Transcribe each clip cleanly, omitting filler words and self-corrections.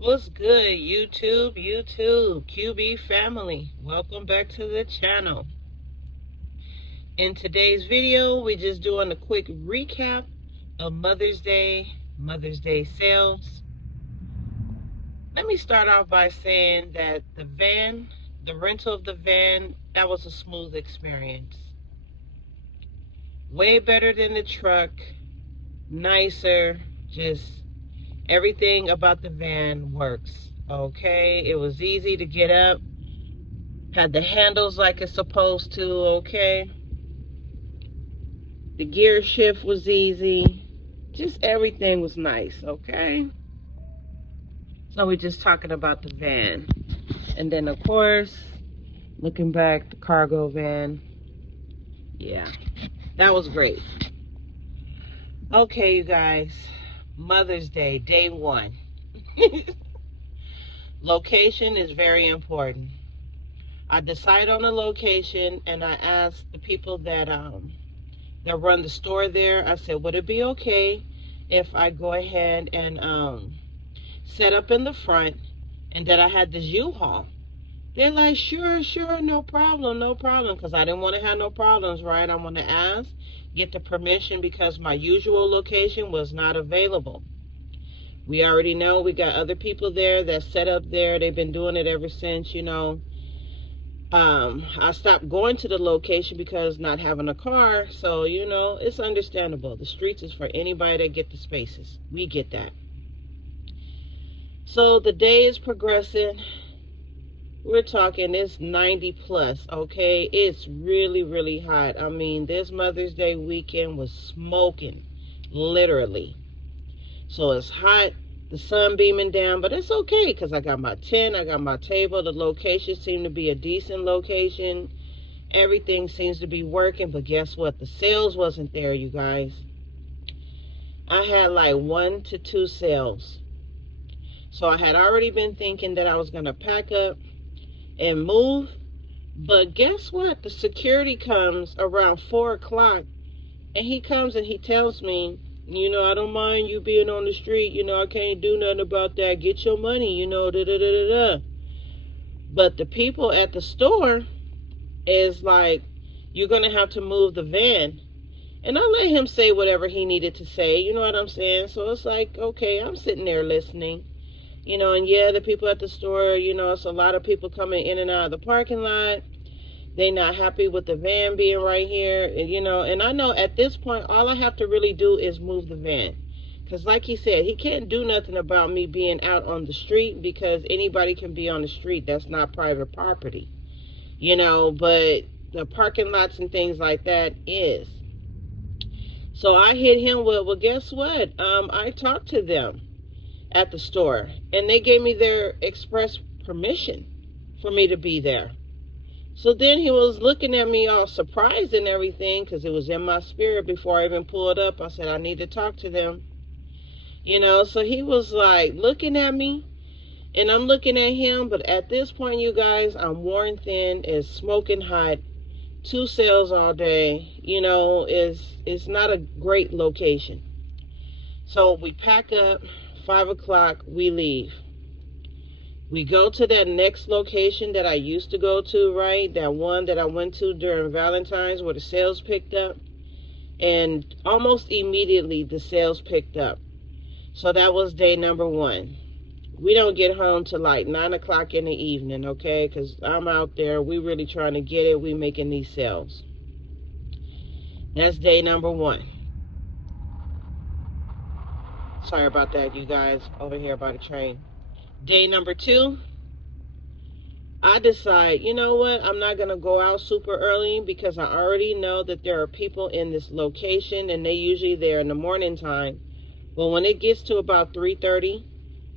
What's good, YouTube, QB family? Welcome back to the channel. In today's video, we're just doing a quick recap of Mother's Day sales. Let me start off by saying that the rental of the van, that was a smooth experience. Way better than the truck, nicer, just everything about the van works. Okay, it was easy to get up, had the handles like it's supposed to. Okay, the gear shift was easy, just everything was nice. Okay, so we're just talking about the van, and then of course looking back, the cargo van, yeah, that was great. Okay, you guys, Mother's Day, day one. Location is very important. I decide on a location, and I asked the people that run the store there. I said, would it be okay if I go ahead and set up in the front, and that I had this U-Haul? They're like, sure, no problem, because I didn't want to have no problems, right? I want to ask, get the permission, because my usual location was not available. We already know we got other people there that set up there. They've been doing it ever since, I stopped going to the location because not having a car. So, it's understandable. The streets is for anybody that get the spaces. We get that. So the day is progressing. We're talking, it's 90 plus, okay? It's really, really hot. I mean, this Mother's Day weekend was smoking, literally. So it's hot, the sun beaming down, but it's okay because I got my tent, I got my table. The location seemed to be a decent location. Everything seems to be working, but guess what? The sales wasn't there, you guys. I had like 1 to 2 sales. So I had already been thinking that I was going to pack up and move, but guess what? The security comes around 4 o'clock, and he comes and he tells me, I don't mind you being on the street, I can't do nothing about that, get your money, But the people at the store is like, you're gonna have to move the van. And I let him say whatever he needed to say, you know what I'm saying? So it's like, okay, I'm sitting there listening. And yeah, the people at the store, it's a lot of people coming in and out of the parking lot. They not happy with the van being right here. And I know at this point, all I have to really do is move the van. Because like he said, he can't do nothing about me being out on the street, because anybody can be on the street. That's not private property. But the parking lots and things like that is. So I hit him with, well, guess what? I talked to them at the store, and they gave me their express permission for me to be there. So then he was looking at me all surprised and everything, because it was in my spirit before I even pulled up. I said, I need to talk to them. So he was like looking at me, and I'm looking at him. But at this point, you guys, I'm worn thin, it's smoking hot, 2 sales all day, it's not a great location. So we pack up, 5 o'clock, we leave. We go to that next location that I used to go to, right? That one that I went to during Valentine's where the sales picked up. And almost immediately the sales picked up. So that was day number 1. We don't get home till like 9 o'clock in the evening, okay? Because I'm out there. We really trying to get it. We making these sales. That's day number 1. Sorry about that, you guys, over here by the train. Day number 2, I decide, you know what, I'm not going to go out super early, because I already know that there are people in this location, and they usually there in the morning time. Well, when it gets to about 3:30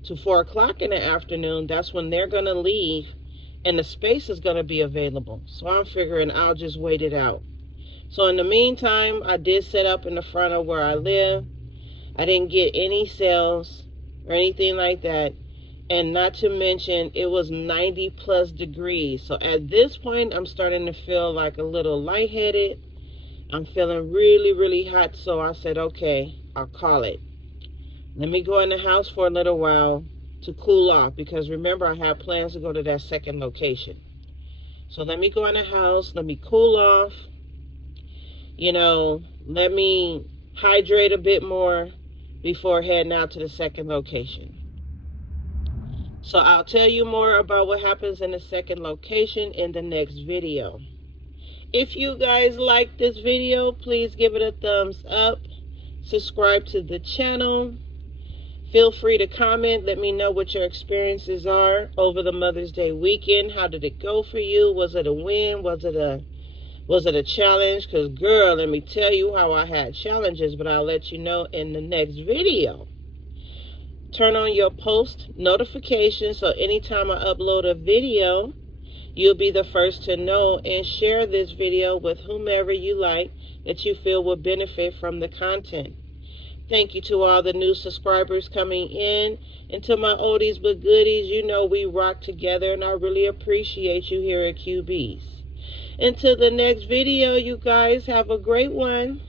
to 4 o'clock in the afternoon, that's when they're going to leave, and the space is going to be available. So I'm figuring I'll just wait it out. So in the meantime, I did set up in the front of where I live. I didn't get any sales or anything like that. And not to mention, it was 90 plus degrees. So at this point, I'm starting to feel like a little lightheaded. I'm feeling really, really hot. So I said, okay, I'll call it. Let me go in the house for a little while, to cool off, because remember, I have plans to go to that second location. So let me go in the house, let me cool off, let me hydrate a bit more before heading out to the second location. So I'll tell you more about what happens in the second location in the next video. If you guys like this video, please give it a thumbs up. Subscribe to the channel. Feel free to comment. Let me know what your experiences are over the Mother's Day weekend. How did it go for you? Was it a win? Was it a challenge? Because, girl, let me tell you how I had challenges, but I'll let you know in the next video. Turn on your post notifications so anytime I upload a video, you'll be the first to know, and share this video with whomever you like that you feel will benefit from the content. Thank you to all the new subscribers coming in, and to my oldies but goodies. We rock together, and I really appreciate you here at QB's. Until the next video, you guys have a great one.